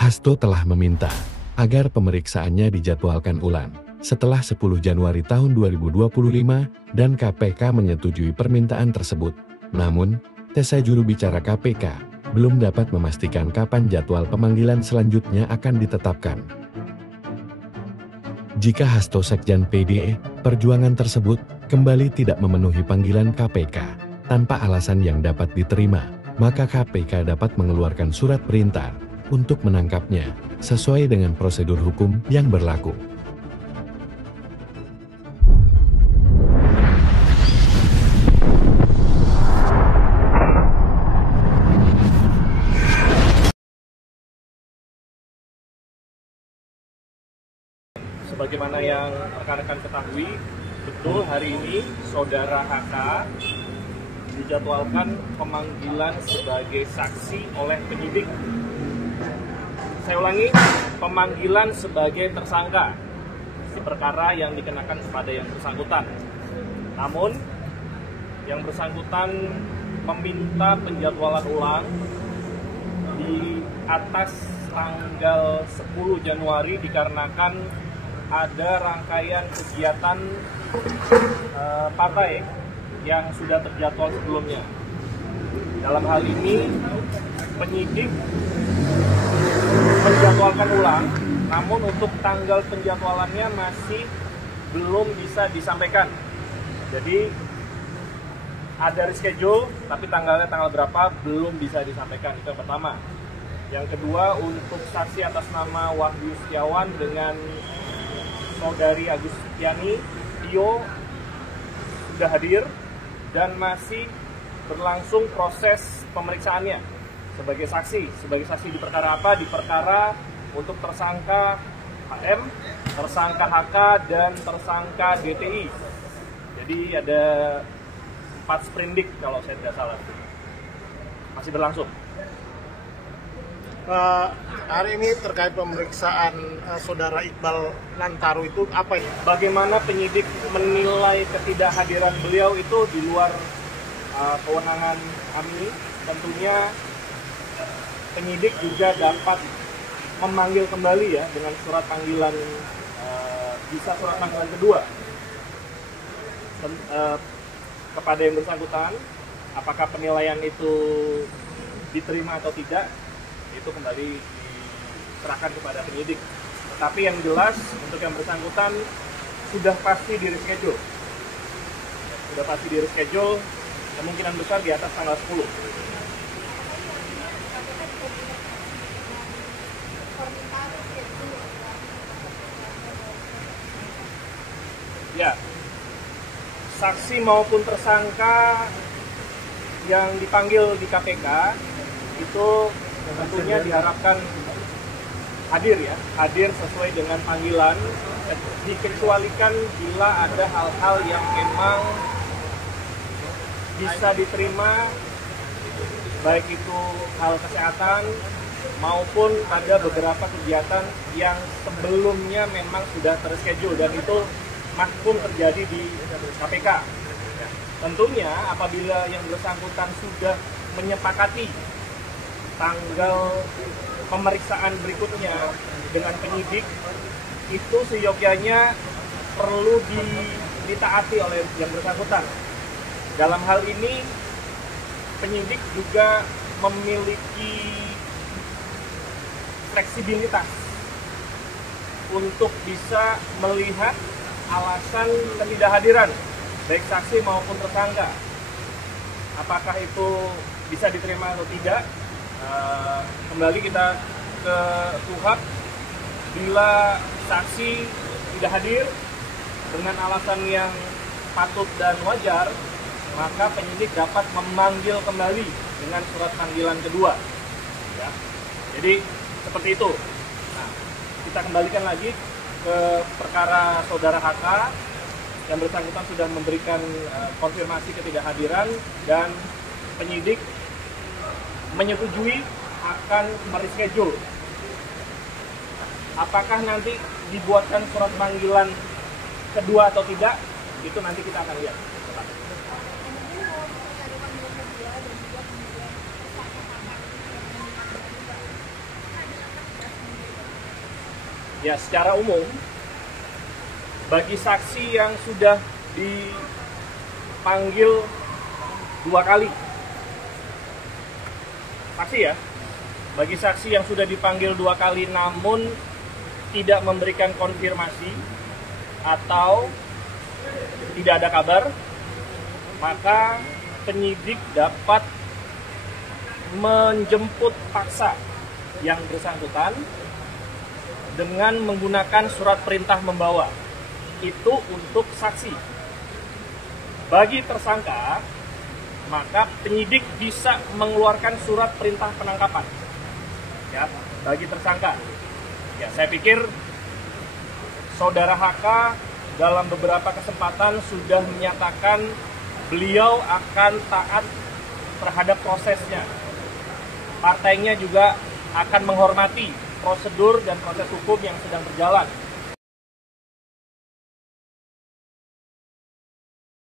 Hasto telah meminta agar pemeriksaannya dijadwalkan ulang setelah 10 Januari tahun 2025 dan KPK menyetujui permintaan tersebut. Namun, Tessa juru bicara KPK belum dapat memastikan kapan jadwal pemanggilan selanjutnya akan ditetapkan. Jika Hasto Sekjen PDI Perjuangan tersebut kembali tidak memenuhi panggilan KPK tanpa alasan yang dapat diterima, maka KPK dapat mengeluarkan surat perintah untuk menangkapnya sesuai dengan prosedur hukum yang berlaku. Sebagaimana yang rekan-rekan ketahui, betul hari ini Saudara HK dijadwalkan pemanggilan sebagai saksi oleh penyidik. Saya ulangi, pemanggilan sebagai tersangka di perkara yang dikenakan kepada yang bersangkutan. Namun, yang bersangkutan meminta penjadwalan ulang di atas tanggal 10 Januari dikarenakan ada rangkaian kegiatan partai yang sudah terjadwal sebelumnya. Dalam hal ini, penyidik menjadwalkan ulang, namun untuk tanggal penjadwalannya masih belum bisa disampaikan. Jadi ada reschedule, tapi tanggalnya tanggal berapa belum bisa disampaikan. Itu yang pertama. Yang kedua, untuk saksi atas nama Wahyu Setiawan dengan Saudari Agus Setiani, Tio sudah hadir dan masih berlangsung proses pemeriksaannya sebagai saksi. Sebagai saksi di perkara apa? Di perkara untuk tersangka HM, tersangka HK, dan tersangka DTI. Jadi ada 4 sprindik kalau saya tidak salah. Masih berlangsung. Hari ini terkait pemeriksaan Saudara Iqbal Lantaru itu apa ini? Bagaimana penyidik menilai ketidakhadiran beliau itu di luar kewenangan kami. Tentunya penyidik juga dapat memanggil kembali ya dengan surat panggilan, bisa surat panggilan kedua kepada yang bersangkutan. Apakah penilaian itu diterima atau tidak, itu kembali diserahkan kepada penyidik. Tetapi yang jelas untuk yang bersangkutan sudah pasti di reschedule. Sudah pasti di reschedule, kemungkinan besar di atas tanggal 10. Ya, saksi maupun tersangka yang dipanggil di KPK itu tentunya diharapkan hadir ya, hadir sesuai dengan panggilan, dikecualikan bila ada hal-hal yang memang bisa diterima, baik itu hal kesehatan maupun ada beberapa kegiatan yang sebelumnya memang sudah terschedule dan itu maklum terjadi di KPK. Tentunya apabila yang bersangkutan sudah menyepakati tanggal pemeriksaan berikutnya dengan penyidik, itu seyogyanya perlu ditaati oleh yang bersangkutan. Dalam hal ini, penyidik juga memiliki fleksibilitas untuk bisa melihat alasan ketidakhadiran baik saksi maupun tersangka. Apakah itu bisa diterima atau tidak? Kembali kita ke KUHP. Bila saksi tidak hadir dengan alasan yang patut dan wajar, maka penyidik dapat memanggil kembali dengan surat panggilan kedua. Ya. Jadi seperti itu. Nah, kita kembalikan lagi ke perkara Saudara HK. Yang bersangkutan sudah memberikan konfirmasi ketidakhadiran dan penyidik menyetujui akan mereschedule. Apakah nanti dibuatkan surat panggilan kedua atau tidak, itu nanti kita akan lihat. Ya, secara umum, bagi saksi yang sudah dipanggil 2 kali, saksi ya, bagi saksi yang sudah dipanggil 2 kali namun tidak memberikan konfirmasi atau tidak ada kabar, maka penyidik dapat menjemput paksa yang bersangkutan dengan menggunakan surat perintah membawa. Itu untuk saksi. Bagi tersangka, maka penyidik bisa mengeluarkan surat perintah penangkapan. Ya, bagi tersangka. Ya, saya pikir Saudara HK dalam beberapa kesempatan sudah menyatakan beliau akan taat terhadap prosesnya. Partainya juga akan menghormati prosedur dan proses hukum yang sedang berjalan.